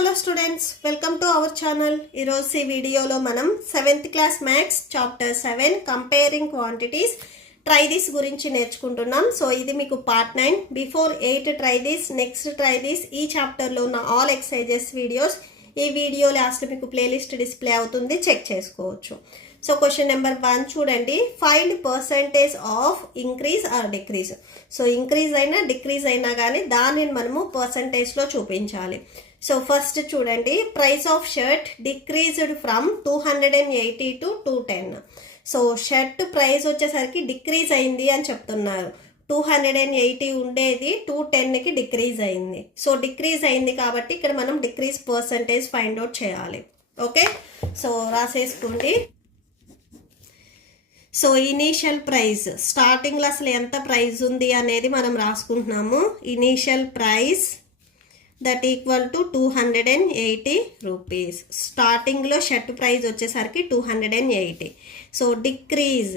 Hello students, welcome to our channel. ఈరోజు ఈ వీడియోలో మనం 7th class maths chapter 7 comparing quantities try this గురించి నేర్చుకుంటున్నాం. సో ఇది మీకు part 9. Before 8 try this, next try this, ఈ చాప్టర్లో ఉన్న ఆల్ ఎక్సర్సైజెస్ వీడియోస్ ఈ వీడియో లాస్ట్లో మీకు ప్లేలిస్ట్ డిస్ప్లే అవుతుంది, చెక్ చేసుకోవచ్చు. సో క్వశ్చన్ నెంబర్ 1 చూడండి. Find percentage of increase or decrease. So increase అయినా డిక్రీజ్ అయినా కానీ దానిని మనము పర్సంటేజ్లో చూపించాలి. సో ఫస్ట్ చూడండి, price of shirt decreased from 280 to 210. So shirt price వచ్చేసరికి డిక్రీజ్ అయింది అని చెప్తున్నారు. 280 ఉండేది 210కి డిక్రీజ్ అయింది. సో డిక్రీజ్ అయింది కాబట్టి ఇక్కడ మనం డిక్రీజ్ పర్సంటేజ్ ఫైండ్ అవుట్ చేయాలి. ఓకే, సో రాసేసుకోండి. సో ఇనీషియల్ ప్రైస్, స్టార్టింగ్లో అసలు ఎంత ప్రైస్ ఉంది అనేది మనం రాసుకుంటున్నాము. Initial price that equal to 280 rupees. స్టార్టింగ్లో షర్ట్ ప్రైస్ వచ్చేసరికి 280. సో డిక్రీజ్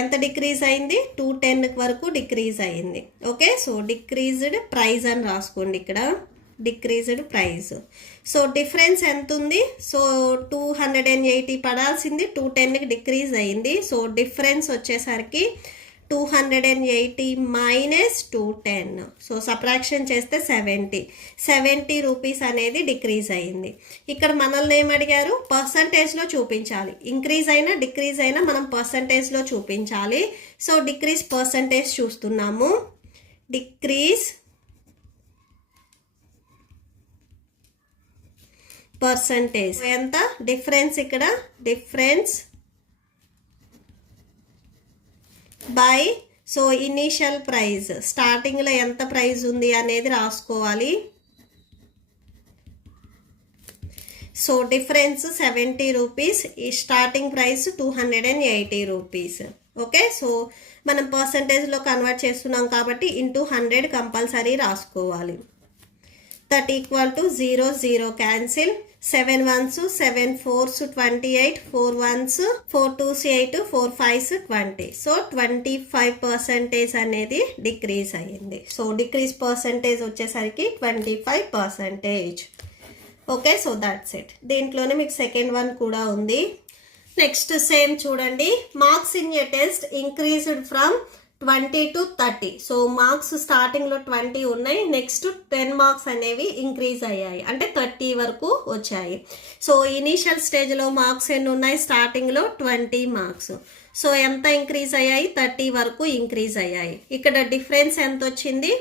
ఎంత డిక్రీజ్ అయింది? 210 వరకు డిక్రీజ్ అయింది. ఓకే, సో డిక్రీజ్డ్ ప్రైస్ అని రాసుకోండి ఇక్కడ, డిక్రీజ్డ్ ప్రైస్. సో డిఫరెన్స్ ఎంత ఉంది? సో 280 పడాల్సింది 210కి డిక్రీజ్ అయింది. సో డిఫరెన్స్ వచ్చేసరికి 280 మైనస్ 210. సో సబ్ట్రాక్షన్ చేస్తే 70 రూపీస్ అనేది డిక్రీజ్ అయింది. ఇక్కడ మనల్ని ఏం అడిగారు? పర్సంటేజ్లో చూపించాలి. ఇంక్రీజ్ అయినా డిక్రీజ్ అయినా మనం పర్సంటేజ్లో చూపించాలి. సో డిక్రీజ్ పర్సంటేజ్ చూస్తున్నాము. డిక్రీజ్ పర్సంటేజ్ ఎంత? డిఫరెన్స్ ఇక్కడ difference by, so initial price, స్టార్టింగ్లో ఎంత ప్రైస్ ఉంది అనేది రాసుకోవాలి. సో డిఫరెన్స్ 70 రూపీస్, ఈ starting price 280 rupees. Okay, so మనం పర్సంటేజ్లో కన్వర్ట్ చేస్తున్నాం కాబట్టి ఇంటూ 100 కంపల్సరీ రాసుకోవాలి. That equal to 0 0 cancel, 7 1s 7 4s 28, 4 1s 4 2s 8, 4 5s 20. So 25% అనేది డిక్రీజ్ అయ్యింది. సో డిక్రీజ్ పర్సంటేజ్ వచ్చేసరికి 25%. Okay, so that's it. దీంట్లోనే మీకు సెకండ్ వన్ కూడా ఉంది. నెక్స్ట్ సేమ్ చూడండి. Marks in a test increased from 20 to 30. So marks స్టార్టింగ్లో 20 ఉన్నాయి, నెక్స్ట్ 10 మార్క్స్ అనేవి ఇంక్రీజ్ అయ్యాయి, అంటే 30 వరకు వచ్చాయి. సో ఇనీషియల్ స్టేజ్లో మార్క్స్ ఎన్ని ఉన్నాయి? స్టార్టింగ్లో 20 మార్క్స్. సో ఎంత ఇంక్రీజ్ అయ్యాయి? 30 వరకు ఇంక్రీజ్ అయ్యాయి. ఇక్కడ డిఫరెన్స్ ఎంత వచ్చింది?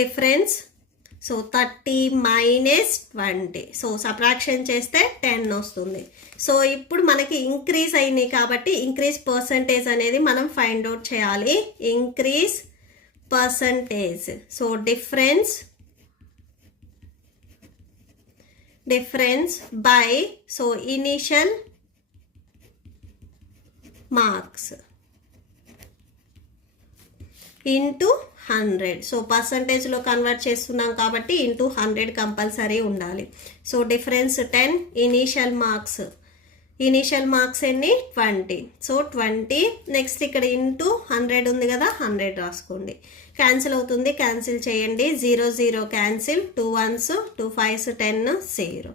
Difference so 30 minus 20. So subtraction చేస్తే 10 వస్తుంది. సో ఇప్పుడు మనకి ఇంక్రీజ్ అయినాయి కాబట్టి ఇంక్రీజ్ పర్సంటేజ్ అనేది మనం ఫైండ్ అవుట్ చేయాలి. Increase percentage, so difference by, so initial marks into 100. So పర్సంటేజ్లో కన్వర్ట్ చేస్తున్నాం కాబట్టి ఇంటూ 100 కంపల్సరీ ఉండాలి. సో డిఫరెన్స్ 10, ఇనీషియల్ మార్క్స్ ఎన్ని? 20. సో 20, నెక్స్ట్ ఇక్కడ ఇంటూ 100 ఉంది కదా, 100 రాసుకోండి. క్యాన్సిల్ అవుతుంది, క్యాన్సిల్ చేయండి. 0 0 cancel, 2 1s 2 5s 10 0.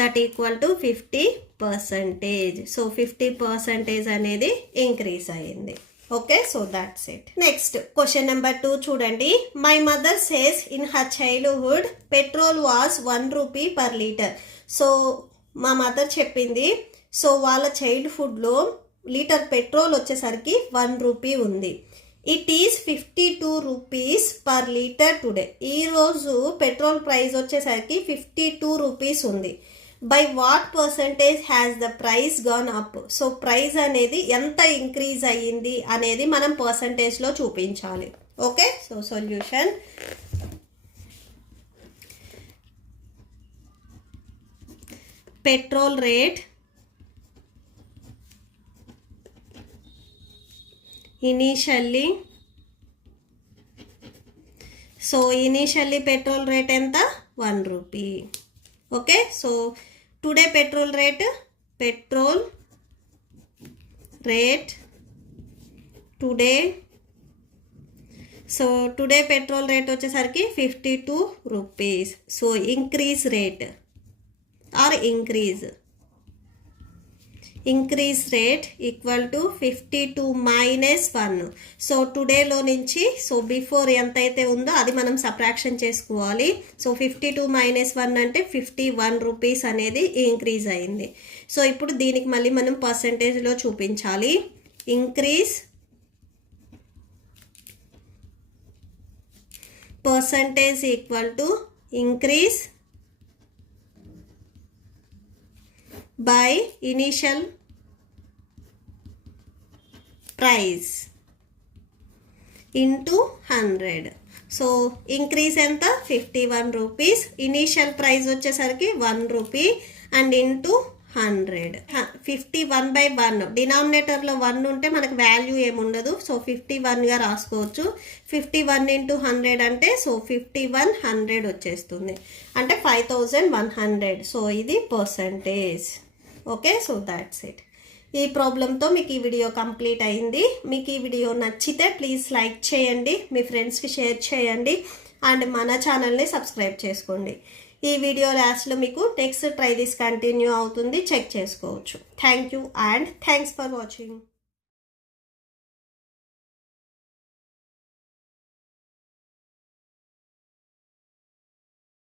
That equal to 50%. So 50% అనేది ఇంక్రీజ్ అయ్యింది. Okay, so that's it. Next question number 2 చూడండి. My mother says in her childhood petrol was 1 rupee per litre. So మా మదర్ చెప్పింది, సో వాళ్ళ చైల్డ్హుడ్లో litre petrol వచ్చేసరికి 1 rupee ఉంది. It is 52 rupees per litre today. ఈరోజు petrol price వచ్చేసరికి 52 rupees ఉంది. By what percentage has the price gone up. So price అనేది ఎంత ఇంక్రీజ్ అయ్యింది అనేది మనం పర్సంటేజ్లో చూపించాలి. Okay, so solution. Petrol rate initially, so initially petrol rate ఎంత? 1 rupee. Okay, so today petrol rate today so today petrol rate వచ్చేసరికి 52 rupees. So increase rate or increase rate equal to 52 minus 1. So టుడేలో నుంచి so before ఎంతైతే ఉందో అది మనం subtraction చేసుకోవాలి. So 52 minus 1 అంటే 51 రూపీస్ అనేది ఇంక్రీజ్ అయింది. సో ఇప్పుడు దీనికి మళ్ళీ మనం పర్సంటేజ్లో చూపించాలి. Increase percentage equal to increase by initial price into 100. So increase ఎంత 51 రూపీస్, ఇనీషియల్ ప్రైస్ వచ్చేసరికి 1 రూపీ అండ్ ఇంటూ 100. 51/1 డినామినేటర్లో 1 ఉంటే మనకు వాల్యూ ఏముండదు. సో 51గా రాసుకోవచ్చు. 51 ఇంటూ 100 అంటే సో 5100 వచ్చేస్తుంది, అంటే 5100. సో ఇది percentage. Okay, so that's it. ఈ ప్రాబ్లంతో మీకు ఈ వీడియో కంప్లీట్ అయింది. మీకు ఈ వీడియో నచ్చితే ప్లీజ్ లైక్ చేయండి, మీ ఫ్రెండ్స్కి షేర్ చేయండి అండ్ మన ఛానల్ని సబ్స్క్రైబ్ చేసుకోండి. ఈ వీడియో లాస్ట్లో మీకు నెక్స్ట్ ట్రై దిస్ కంటిన్యూ అవుతుంది, చెక్ చేసుకోవచ్చు. Thank you and thanks for watching.